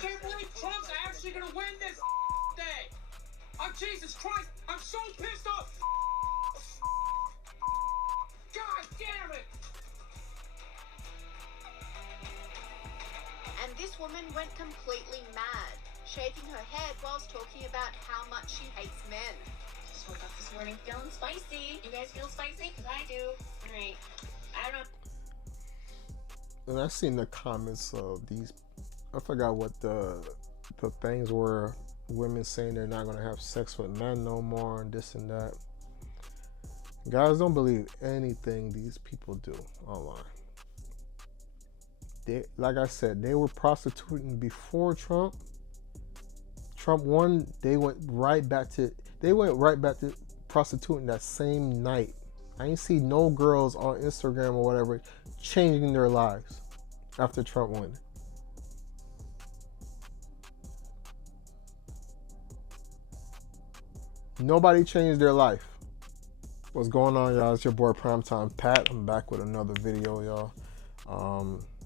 can't believe Trump's actually gonna win this thing. Oh, Jesus Christ, I'm so pissed off. God damn it. And this woman went completely mad, shaking her head whilst talking about how much she hates men. Just woke up this morning feeling spicy. You guys feel spicy? Because I do. Alright. I don't know. And I seen the comments of these, I forgot what the things were, women saying they're not going to have sex with men no more and this and that. Guys, don't believe anything these people do online. They, like I said, they were prostituting before Trump. Trump won, they went right back to prostituting that same night. I ain't see no girls on Instagram or whatever changing their lives after Trump won. Nobody changed their life. What's going on, y'all? It's your boy PrimeTimePat. I'm back with another video, y'all.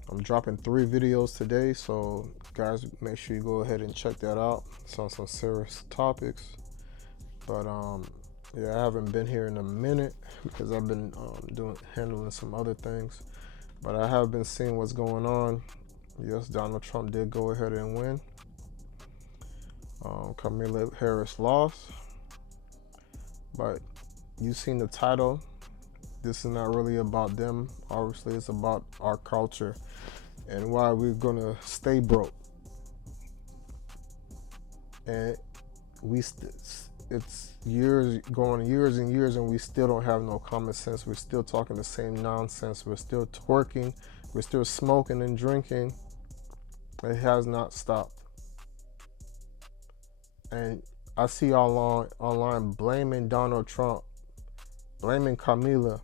I'm dropping 3 videos today, so guys, make sure you go ahead and check that out. It's on some serious topics, but yeah, I haven't been here in a minute because I've been handling some other things, but I have been seeing what's going on. Yes, Donald Trump did go ahead and win. Kamala Harris lost, but you've seen the title. This is not really about them. Obviously, it's about our culture and why we're gonna stay broke. And it's years and years, and we still don't have no common sense. We're still talking the same nonsense. We're still twerking. We're still smoking and drinking. It has not stopped. And I see y'all online blaming Donald Trump, blaming Kamala.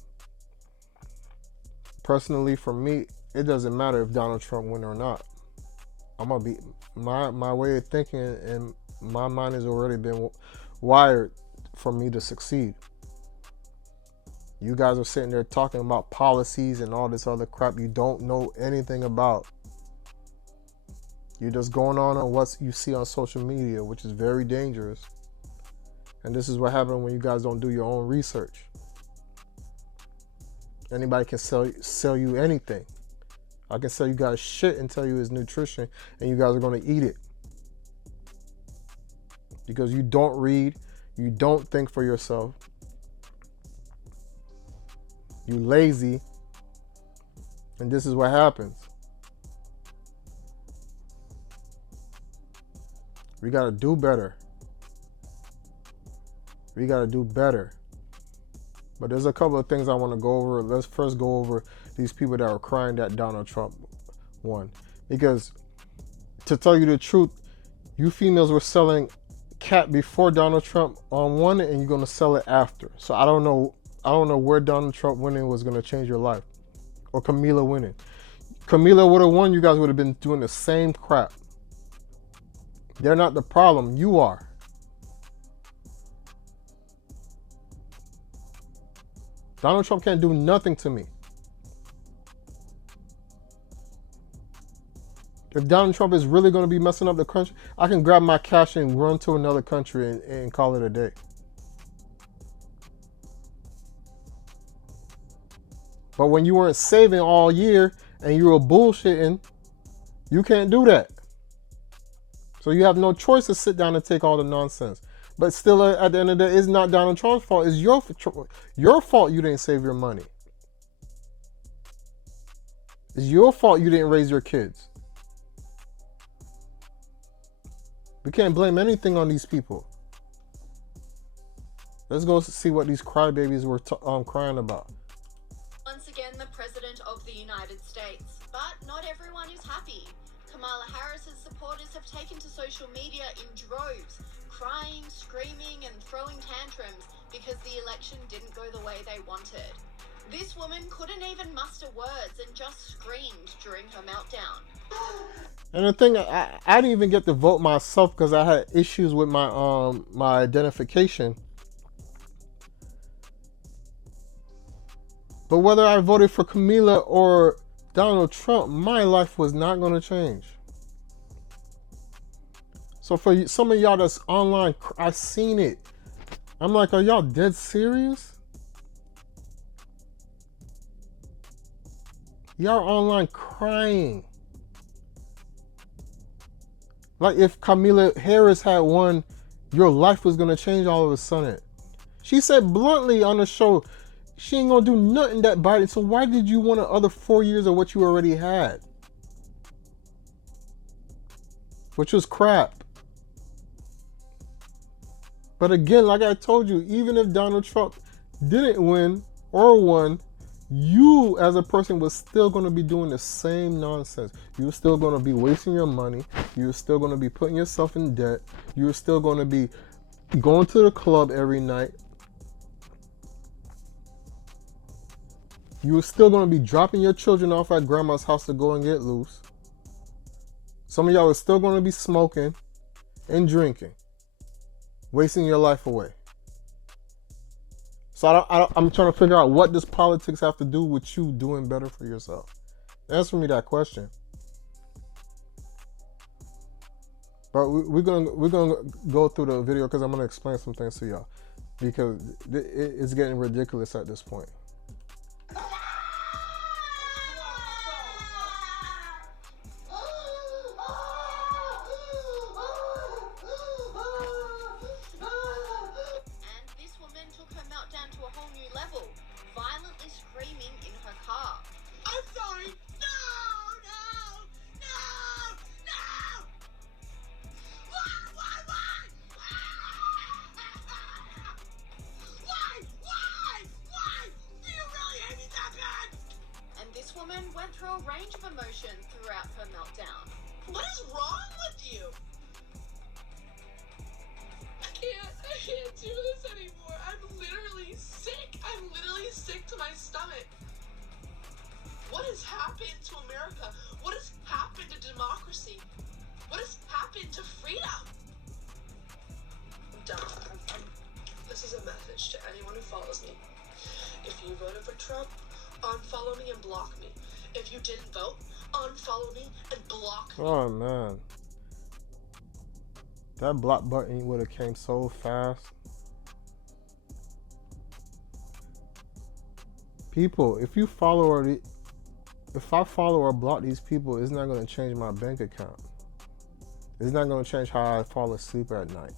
Personally, for me, it doesn't matter if Donald Trump win or not. I'm gonna be my way of thinking, and my mind has already been wired for me to succeed. You guys are sitting there talking about policies and all this other crap you don't know anything about. You're just going on what you see on social media, which is very dangerous. And this is what happens when you guys don't do your own research. Anybody can sell you anything. I can sell you guys shit and tell you it's nutrition, and you guys are going to eat it. Because you don't read, you don't think for yourself. You lazy, and this is what happens. We got to do better. We got to do better. But there's a couple of things I want to go over. Let's first go over these people that were crying that Donald Trump won. Because to tell you the truth, you females were selling cat before Donald Trump won, and you're going to sell it after. So I don't know where Donald Trump winning was going to change your life, or Kamala winning. Kamala would have won, you guys would have been doing the same crap. They're not the problem, you are. Donald Trump can't do nothing to me. If Donald Trump is really going to be messing up the country, I can grab my cash and run to another country and call it a day. But when you weren't saving all year and you were bullshitting, you can't do that. So you have no choice to sit down and take all the nonsense. But still, at the end of the day, it's not Donald Trump's fault. It's your fault you didn't save your money. It's your fault you didn't raise your kids. We can't blame anything on these people. Let's go see what these crybabies were crying about. Once again, the President of the United States. But not everyone is happy. Kamala Harris's supporters have taken to social media in droves, crying, screaming, and throwing tantrums because the election didn't go the way they wanted. This woman couldn't even muster words and just screamed during her meltdown. And the thing, I didn't even get to vote myself because I had issues with my my identification. But whether I voted for Kamala or Donald Trump, my life was not going to change. So for some of y'all that's online, I seen it. I'm like, are y'all dead serious? Y'all are online crying. Like if Kamala Harris had won, your life was gonna change all of a sudden. She said bluntly on the show, she ain't gonna do nothing that Biden. So why did you want another 4 years of what you already had? Which was crap. But again, like I told you, even if Donald Trump didn't win or won, you as a person was still going to be doing the same nonsense. You're still going to be wasting your money. You're still going to be putting yourself in debt. You're still going to be going to the club every night. You're still going to be dropping your children off at grandma's house to go and get loose. Some of y'all are still going to be smoking and drinking, wasting your life away. So I'm trying to figure out, what does politics have to do with you doing better for yourself? Answer me that question. But we're gonna go through the video because I'm gonna explain some things to y'all, because it's getting ridiculous at this point. Went through a range of emotion throughout her meltdown. What is wrong with you? I can't do this anymore. I'm literally sick. I'm literally sick to my stomach. What has happened to America? What has happened to democracy? What has happened to freedom? I'm done. This is a message to anyone who follows me. If you voted for Trump, unfollow me and block me. If you didn't vote, unfollow me and block me. Oh man, that block button would have came so fast. People, if I follow or block these people, it's not going to change my bank account. It's not going to change how I fall asleep at night.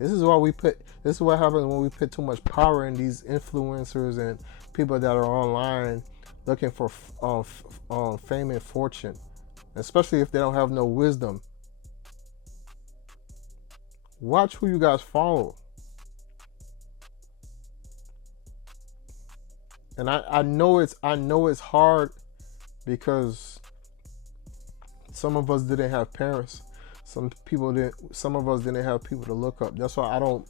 This is what happens when we put too much power in these influencers and people that are online looking for fame and fortune, especially if they don't have no wisdom. Watch who you guys follow. And I know it's hard because some of us didn't have parents. Some of us didn't have people to look up. That's why I don't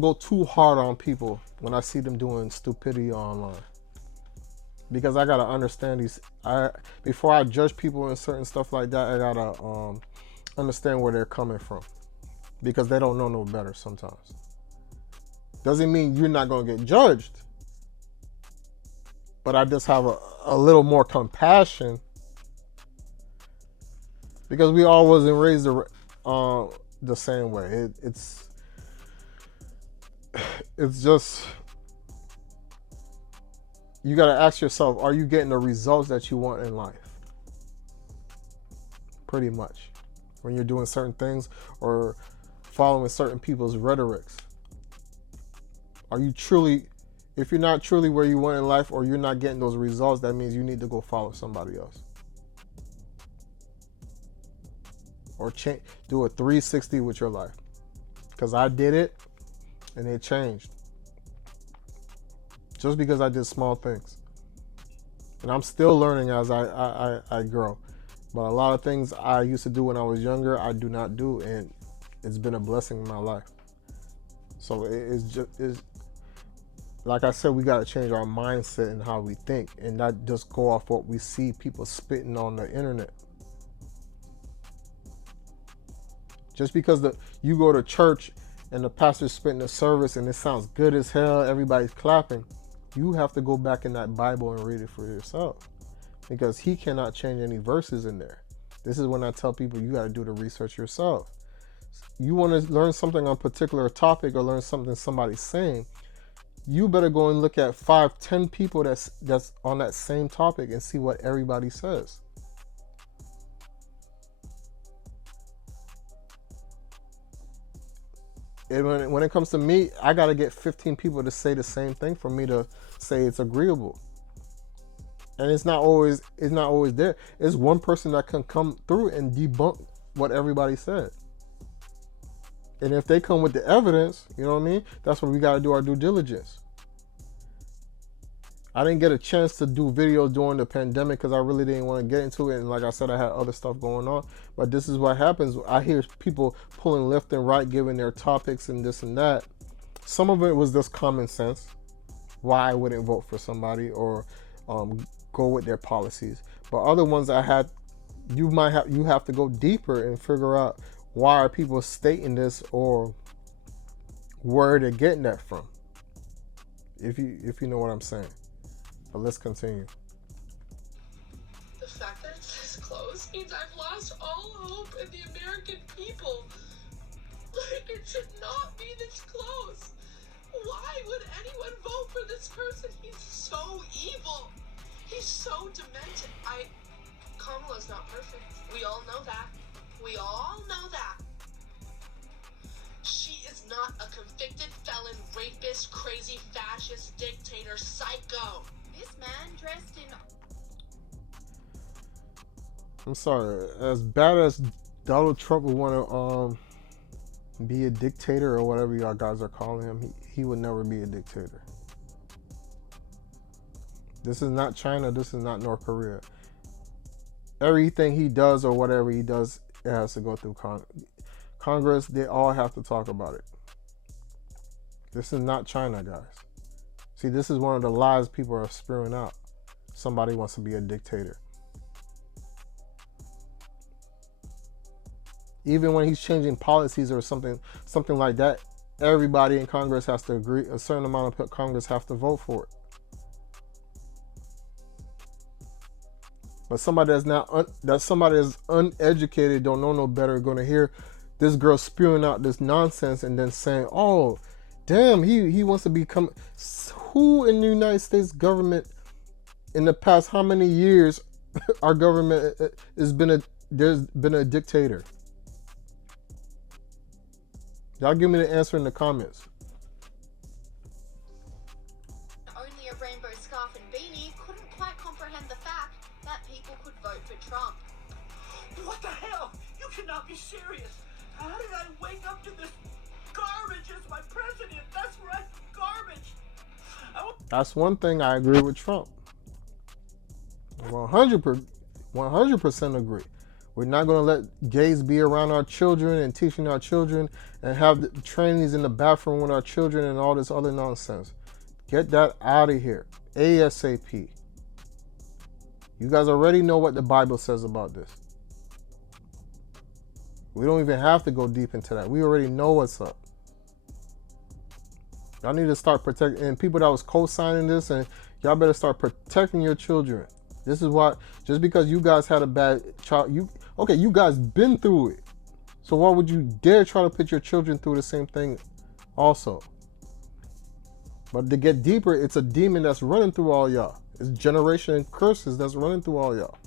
go too hard on people when I see them doing stupidity online, because I gotta understand these. Before I judge people and certain stuff like that, I gotta understand where they're coming from, because they don't know no better sometimes. Doesn't mean you're not gonna get judged, but I just have a little more compassion, because we all wasn't raised the same way. It's just, you got to ask yourself, are you getting the results that you want in life? Pretty much. When you're doing certain things or following certain people's rhetorics. Are you truly, if you're not truly where you want in life, or you're not getting those results, that means you need to go follow somebody else. Or do a 360 with your life. Because I did it. And it changed. Just because I did small things. And I'm still learning as I grow. But a lot of things I used to do when I was younger, I do not do. And it's been a blessing in my life. So it's like I said, we got to change our mindset and how we think. And not just go off what we see people spitting on the internet. Just because you go to church and the pastor's spitting the service and it sounds good as hell, everybody's clapping, you have to go back in that Bible and read it for yourself, because he cannot change any verses in there. This is when I tell people you got to do the research yourself. You want to learn something on a particular topic or learn something somebody's saying, you better go and look at 5-10 people that's on that same topic and see what everybody says. And when it comes to me, I got to get 15 people to say the same thing for me to say it's agreeable. And it's not always there. It's one person that can come through and debunk what everybody said. And if they come with the evidence, you know what I mean? That's what we got to do, our due diligence. I didn't get a chance to do videos during the pandemic because I really didn't want to get into it. And like I said, I had other stuff going on. But this is what happens. I hear people pulling left and right, giving their topics and this and that. Some of it was just common sense. Why I wouldn't vote for somebody or go with their policies. But other ones I had, you have to go deeper and figure out why are people stating this or where they're getting that from. If you know what I'm saying. But let's continue. The fact that it's this close means I've lost all hope in the American people. Like, it should not be this close. Why would anyone vote for this person? He's so evil. He's so demented. Kamala's not perfect. We all know that. We all know that. She is not a convicted felon, rapist, crazy, fascist, dictator, psycho. This man dressed in... I'm sorry. As bad as Donald Trump would want to be a dictator or whatever y'all guys are calling him, he would never be a dictator. This is not China. This is not North Korea. Everything he does or whatever he does, it has to go through Congress. They all have to talk about it. This is not China, guys. See, this is one of the lies people are spewing out. Somebody wants to be a dictator. Even when he's changing policies or something like that, everybody in Congress has to agree. A certain amount of Congress have to vote for it. But somebody that's uneducated, don't know no better, going to hear this girl spewing out this nonsense and then saying, "Oh, damn, he wants to become." Who in the United States government in the past how many years our government there's been a dictator? Y'all give me the answer in the comments. Only a rainbow scarf and beanie couldn't quite comprehend the fact that people could vote for Trump. What the hell? You cannot be serious. How did I wake up to this garbage as my president? That's right, garbage. That's one thing I agree with Trump. 100% agree. We're not going to let gays be around our children and teaching our children and have the trainings in the bathroom with our children and all this other nonsense. Get that out of here. ASAP. You guys already know what the Bible says about this. We don't even have to go deep into that. We already know what's up. Y'all need to start protecting, and people that was co-signing this, and y'all better start protecting your children. This is why, just because you guys had a bad child, you guys been through it. So why would you dare try to put your children through the same thing also? But to get deeper, it's a demon that's running through all y'all. It's generation curses that's running through all y'all.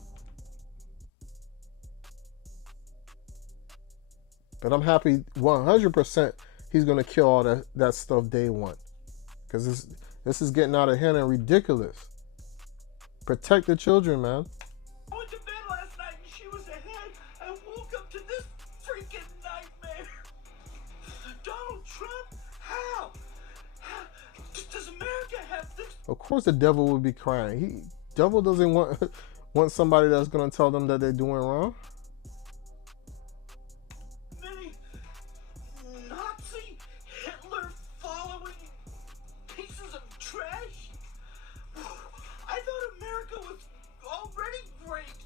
But I'm happy 100% he's going to kill all that stuff day one. Because this is getting out of hand and ridiculous. Protect the children, man. I went to bed last night and she was ahead. I woke up to this freaking nightmare. Donald Trump? How? Does America have this? Of course the devil would be crying. Devil doesn't want somebody that's going to tell them that they're doing wrong. Many Nazi, Hitler following pieces of trash? I thought America was already great.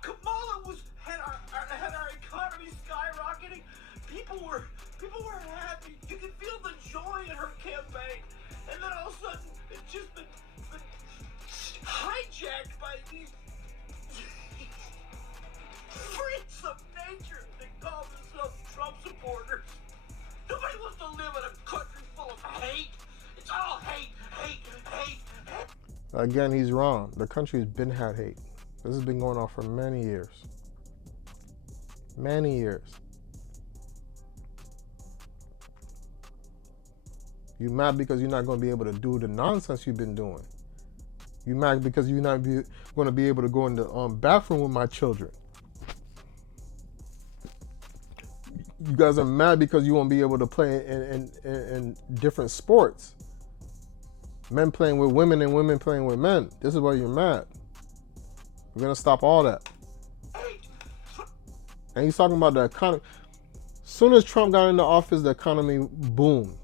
Kamala had our economy skyrocketing. People were happy. You could feel the joy in her campaign. And then all of a sudden, it's just been hijacked by these Again, he's wrong. The country's been had hate. This has been going on for many years. Many years. You mad because you're not going to be able to do the nonsense you've been doing. You mad because you're not going to be able to go in the bathroom with my children. You guys are mad because you won't be able to play in different sports. Men playing with women and women playing with men. This is why you're mad. We're going to stop all that. And he's talking about the economy. As soon as Trump got into office, the economy boomed.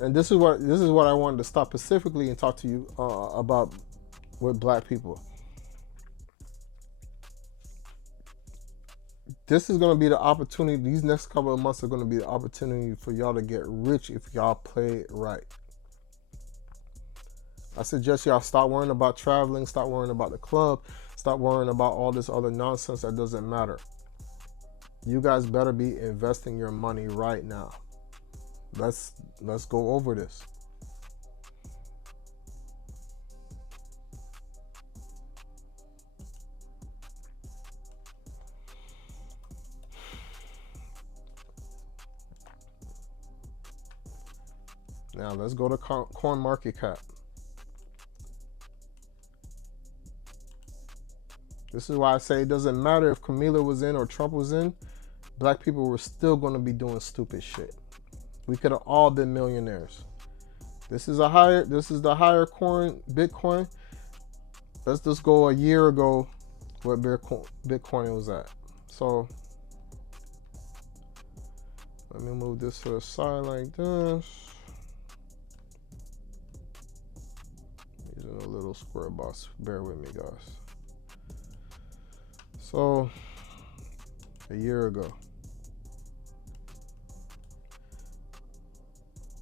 And this is what I wanted to stop specifically and talk to you about with black people. This is going to be the opportunity. These next couple of months are going to be the opportunity for y'all to get rich if y'all play it right. I suggest y'all stop worrying about traveling, stop worrying about the club, stop worrying about all this other nonsense that doesn't matter. You guys better be investing your money right now. Let's go over this. Now let's go to coin market cap. This is why I say it doesn't matter if Kamala was in or Trump was in. Black people were still going to be doing stupid shit. We could have all been millionaires. This is the higher coin, Bitcoin. Let's just go a year ago what Bitcoin was at. So let me move this to the side like this. Using a little square box. Bear with me, guys. So a year ago.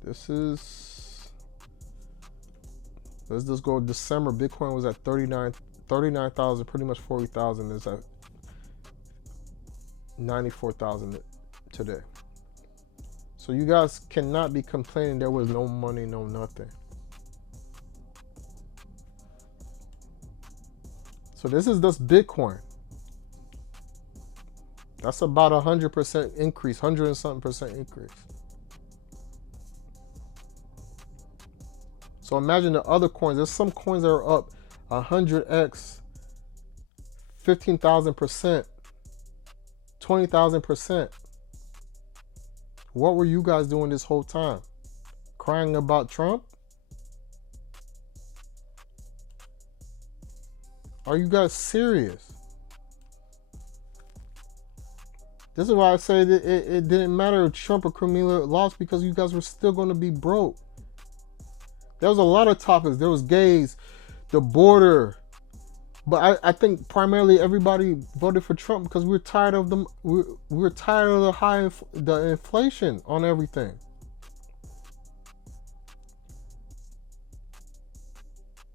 Let's just go December. Bitcoin was at 39,000, pretty much 40,000. It's at 94,000 today. So you guys cannot be complaining there was no money, no nothing. So this is just Bitcoin. That's about 100% increase, 100 and something percent increase. So imagine the other coins. There's some coins that are up 100x, 15,000%, 20,000%. What were you guys doing this whole time? Crying about Trump? Are you guys serious? This is why I say that it didn't matter if Trump or Kamala lost, because you guys were still going to be broke. There was a lot of topics. There was gays, the border. But I think primarily everybody voted for Trump because we're tired of them. We're tired of the inflation on everything.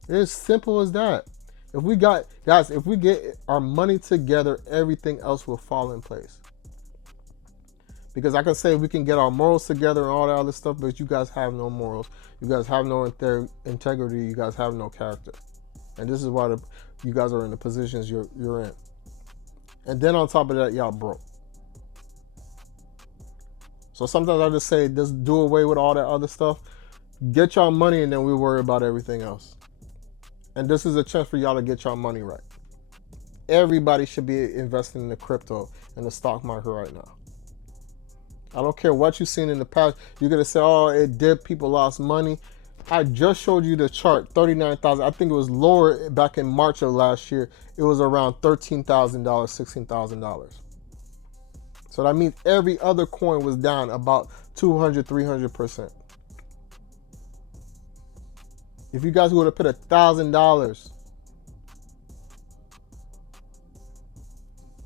It's simple as that. If we get our money together, everything else will fall in place. Because I can say we can get our morals together and all that other stuff, but you guys have no morals. You guys have no integrity. You guys have no character. And this is why you guys are in the positions you're in. And then on top of that, y'all broke. So sometimes I just say, just do away with all that other stuff. Get y'all money, and then we worry about everything else. And this is a chance for y'all to get y'all money right. Everybody should be investing in the crypto and the stock market right now. I don't care what you've seen in the past. You're going to say, oh, it dipped, people lost money. I just showed you the chart, 39,000. I think it was lower back in March of last year. It was around $13,000, $16,000. So that means every other coin was down about 200, 300%. If you guys would have put $1,000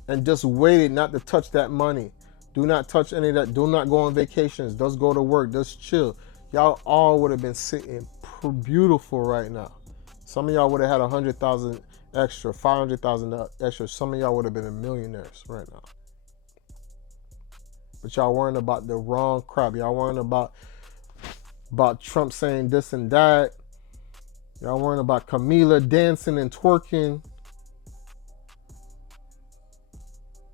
and just waited not to touch that money, do not touch any of that. Do not go on vacations. Just go to work. Just chill. Y'all all would have been sitting beautiful right now. Some of y'all would have had 100,000 extra, 500,000 extra. Some of y'all would have been millionaires right now. But y'all worrying about the wrong crap. Y'all worrying about Trump saying this and that. Y'all worrying about Camila dancing and twerking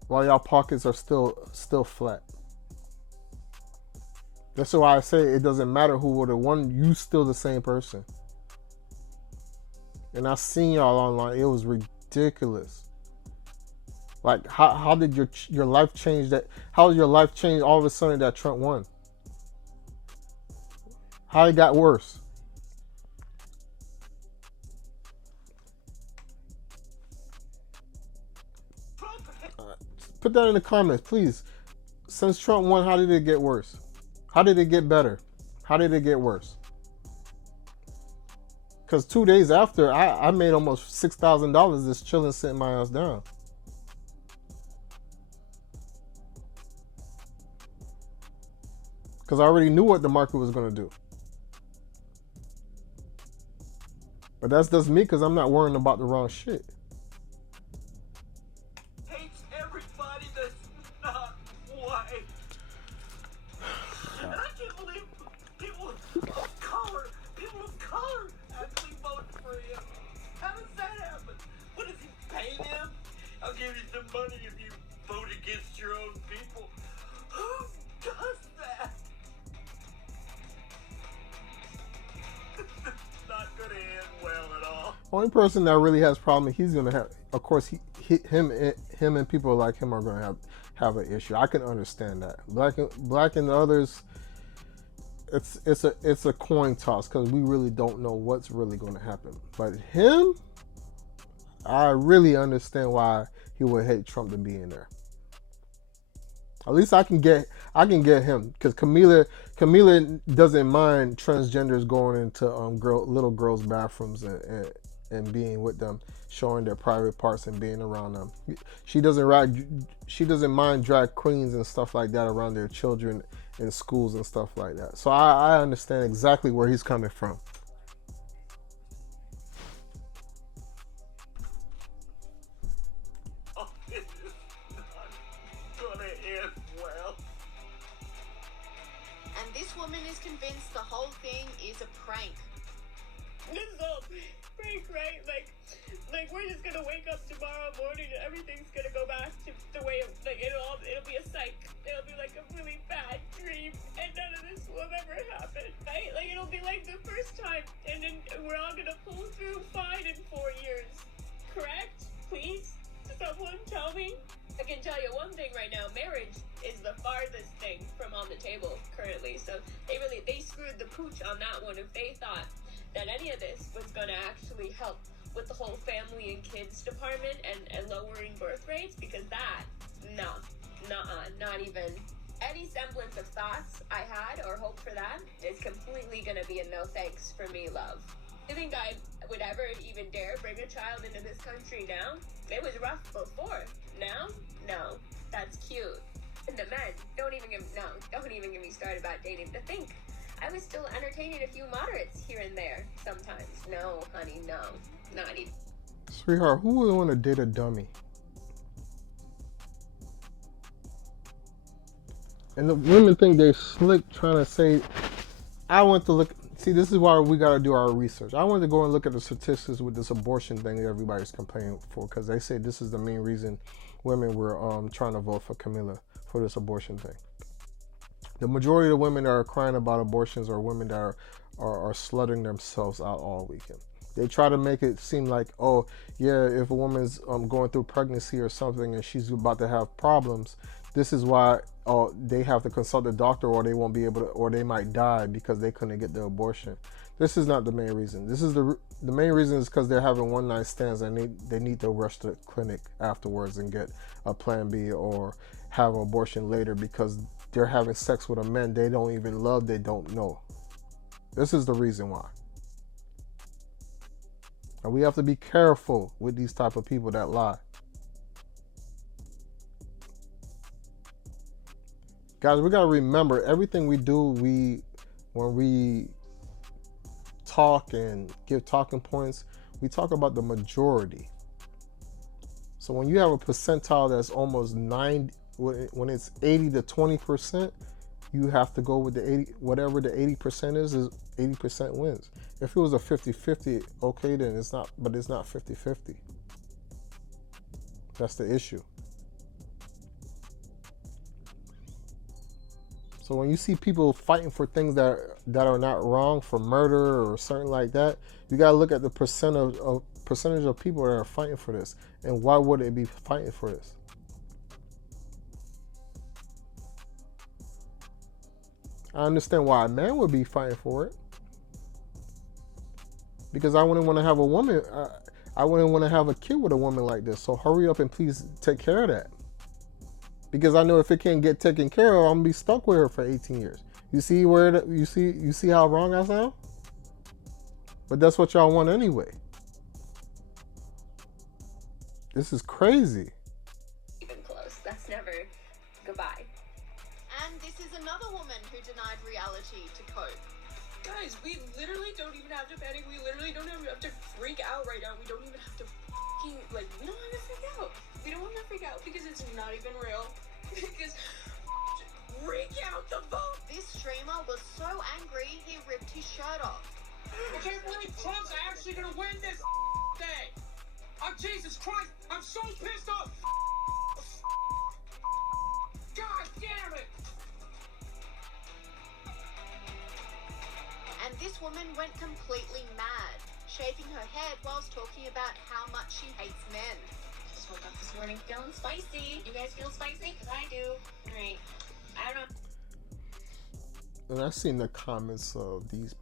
while y'all pockets are still flat. That's why I say it doesn't matter who would have won. You still the same person. And I seen y'all online. It was ridiculous. Like, how did your life change that? How did your life change all of a sudden that Trump won? How it got worse? Put that in the comments, please. Since Trump won, how did it get worse? How did it get better? How did it get worse? Because 2 days after, I made almost $6,000 just chilling, sitting my ass down. Because I already knew what the market was going to do. But that's just me because I'm not worrying about the wrong shit. Hates everybody that's not white. And I can't believe people of color actually voted for him. How does that happen? What does he pay them? I'll give you some money if you vote against your own people. Who does that? It's not gonna end well at all. Only person that really has problem, he's gonna have. Of course, him and people like him are gonna have an issue. I can understand that. Black and others, it's a coin toss because we really don't know what's really gonna happen. But him, I really understand why he would hate Trump to be in there. At least I can get him because Camila doesn't mind transgenders going into little girls' bathrooms and being with them, showing their private parts and being around them. She doesn't mind drag queens and stuff like that around their children in schools and stuff like that. So I understand exactly where he's coming from. Oh, it is not gonna end well. And this woman is convinced the whole thing is a prank. This is all prank, right? Like we're just gonna wake up tomorrow morning and everything's gonna go back to the way it'll be a psych. It'll be like a really bad dream, and none of this will ever happen, right? Like it'll be like the first time, and then we're all gonna pull through fine in 4 years. Correct? Please, someone tell me. I can tell you one thing right now: marriage is the farthest thing from on the table currently. So they screwed the pooch on that one if they thought that any of this was going to actually help with the whole family and kids department and lowering birth rates, because that, not even any semblance of thoughts I had or hope for that is completely going to be a no thanks for me, love. You think I would ever even dare bring a child into this country now? It was rough before. Now? No. That's cute. And the men, don't even get me started about dating. To think I was still entertaining a few moderates here and there sometimes. No, honey, no. Not even. Sweetheart, who would want to date a dummy? And the women think they're slick trying to say, I want to look. See, this is why we got to do our research. I want to go and look at the statistics with this abortion thing that everybody's complaining for, because they say this is the main reason women were trying to vote for Camila for this abortion thing. The majority of the women that are crying about abortions are women that are slutting themselves out all weekend. They try to make it seem like, oh, yeah, if a woman's going through pregnancy or something and she's about to have problems, this is why they have to consult the doctor, or they won't be able to, or they might die because they couldn't get the abortion. This is not the main reason. This is the main reason is because they're having one-night stands and they need to rush to the clinic afterwards and get a plan B or have an abortion later because they're having sex with a man they don't even love, they don't know. This is the reason why. And we have to be careful with these type of people that lie. Guys, we got to remember everything we do, when we talk and give talking points, we talk about the majority. So when you have a percentile that's almost 90, when it's 80 to 20%, you have to go with the 80, whatever the 80% is 80% wins. If it was a 50-50, okay, then it's not, but it's not 50-50. That's the issue. So when you see people fighting for things that are not wrong, for murder or something like that, you gotta look at the percentage of people that are fighting for this, and why would they be fighting for this? I understand why a man would be fighting for it, because I wouldn't want to have a woman. I wouldn't want to have a kid with a woman like this. So hurry up and please take care of that. Because I know if it can't get taken care of, I'm gonna be stuck with her for 18 years. You see where you see how wrong I sound? But that's what y'all want anyway. This is crazy. Even close. That's never goodbye. And this is another woman who denied reality to cope. Guys, we literally don't even have to panic. We literally don't have to freak out right now. We don't even have to we don't have to freak out. We don't have to freak out because it's not even real. Because freak out the vote. This streamer was so angry he ripped his shirt off. I can't believe Trump's actually gonna win this thing. Oh, Jesus Christ, I'm so pissed off. God damn it. And this woman went completely mad, shaving her head whilst talking about how much she hates men. Just woke up this morning feeling spicy. You guys feel spicy? Because I do. Alright. I don't know. And I've seen the comments of these,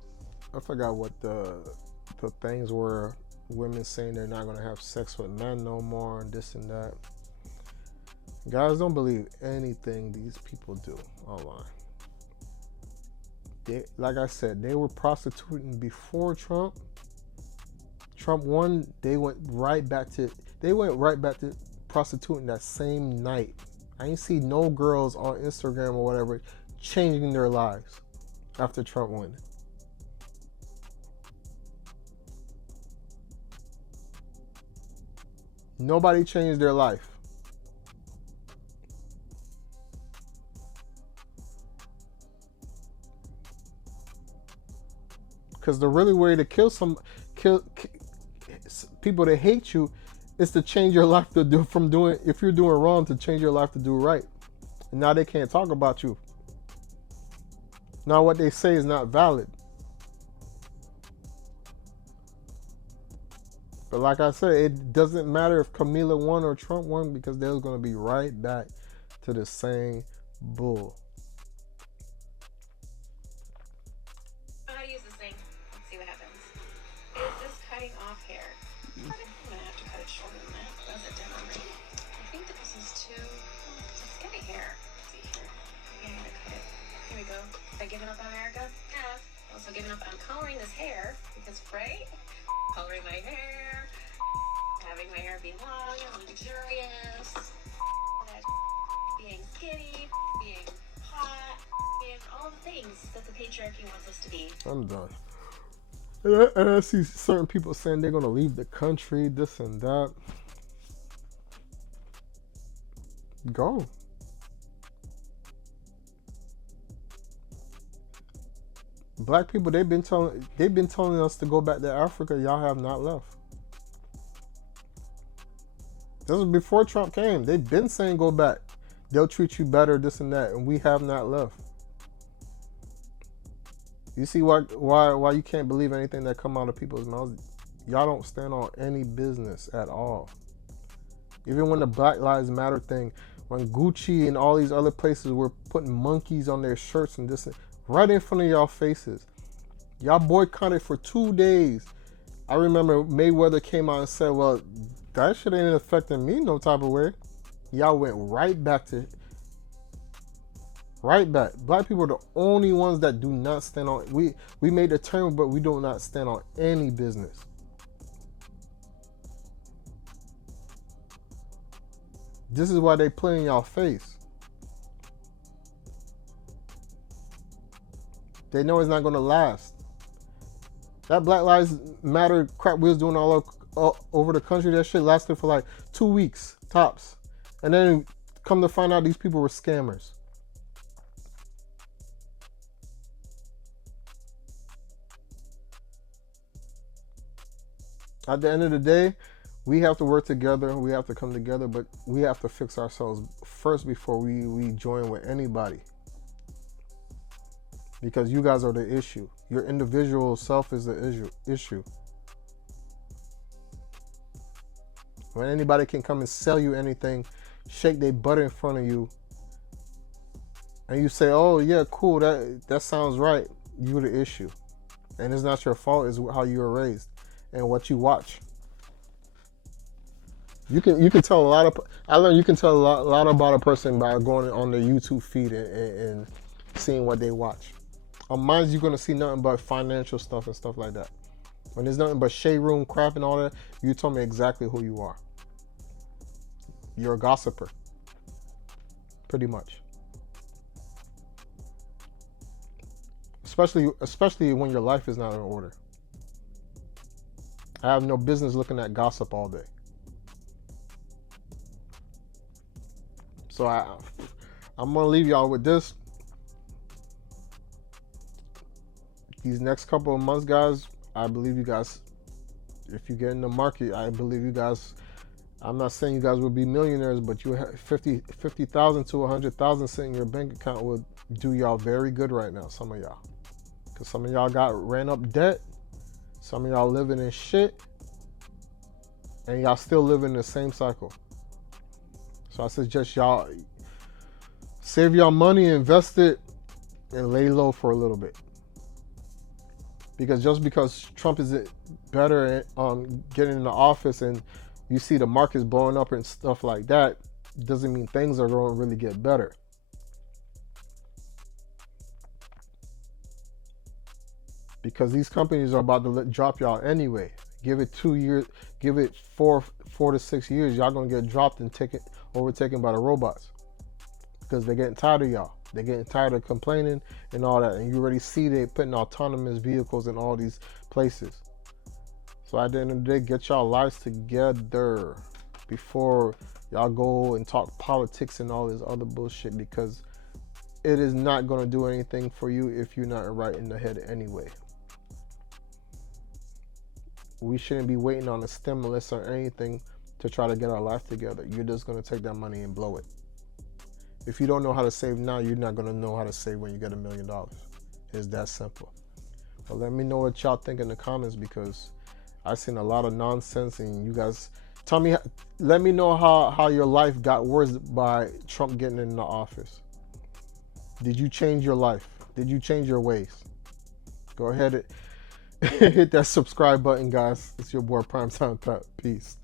I forgot what the things were, women saying they're not going to have sex with men no more and this and that. Guys, don't believe anything these people do online. They, like I said, they were prostituting before Trump. Trump won, they went right back to prostituting that same night. I ain't see no girls on Instagram or whatever changing their lives after Trump won. Nobody changed their life. Because the really way to kill people that hate you is to change your life to do from doing, if you're doing wrong, to change your life to do right. And now they can't talk about you. Now what they say is not valid. But like I said, it doesn't matter if Kamala won or Trump won, because they're going to be right back to the same bull. I use this thing. Let's see what happens. Is this cutting off hair? I'm gonna have to cut it shorter than that. That's a demo ring. I think that this is too skinny hair. Let's see here. Yeah, I'm gonna cut it. Here we go. Have I given up on America? Yeah. Also given up on coloring this hair because, right? Coloring my hair, having my hair be long and luxurious, being skinny, being hot, being all the things that the patriarchy wants us to be. I'm done. And I see certain people saying they're going to leave the country, this and that. Go. Black people, they've been telling us to go back to Africa. Y'all have not left. This was before Trump came. They've been saying go back. They'll treat you better, this and that, and we have not left. You see why you can't believe anything that come out of people's mouths? Y'all don't stand on any business at all. Even when the Black Lives Matter thing, when Gucci and all these other places were putting monkeys on their shirts and this, right in front of y'all faces. Y'all boycotted for 2 days. I remember Mayweather came out and said, well, that shit ain't affecting me no type of way. Y'all went right back. Black people are the only ones that do not stand on, we made the term, but we do not stand on any business. This is why they play in y'all face. They know it's not going to last. That Black Lives Matter crap we was doing all over the country, that shit lasted for like 2 weeks, tops. And then come to find out these people were scammers. At the end of the day, we have to work together. We have to come together, but we have to fix ourselves first before we join with anybody. Because you guys are the issue. Your individual self is the issue. When anybody can come and sell you anything, shake their butt in front of you, and you say, oh yeah, cool, that sounds right, you're the issue. And it's not your fault, it's how you were raised and what you watch. You can tell a lot of, I learned you can tell a lot about a person by going on their YouTube feed and seeing what they watch. On mine, you're gonna see nothing but financial stuff and stuff like that. When there's nothing but shade room crap and all that, you told me exactly who you are. You're a gossiper, pretty much. Especially when your life is not in order. I have no business looking at gossip all day. So I'm gonna leave y'all with this. These next couple of months, guys, I believe you guys, if you get in the market, I believe you guys, I'm not saying you guys will be millionaires, but you have 50,000 to 100,000 sitting in your bank account will do y'all very good right now, some of y'all. Because some of y'all ran up debt, some of y'all living in shit, and y'all still living in the same cycle. So I suggest y'all save y'all money, invest it, and lay low for a little bit. Because just because Trump is better at getting in the office and you see the markets blowing up and stuff like that, doesn't mean things are going to really get better. Because these companies are about to drop y'all anyway. Give it 2 years, give it four to 6 years, y'all going to get dropped and overtaken by the robots. Because they're getting tired of y'all. They're getting tired of complaining and all that. And you already see they putting autonomous vehicles in all these places. So at the end of the day, get y'all lives together before y'all go and talk politics and all this other bullshit, because it is not going to do anything for you if you're not right in the head anyway. We shouldn't be waiting on a stimulus or anything to try to get our life together. You're just going to take that money and blow it. If you don't know how to save now, you're not going to know how to save when you get $1 million. It's that simple. But let me know what y'all think in the comments, because I've seen a lot of nonsense, and you guys tell me, let me know how your life got worse by Trump getting in the office. Did you change your life? Did you change your ways? Go ahead and hit that subscribe button, guys. It's your boy PrimeTimePat. Peace.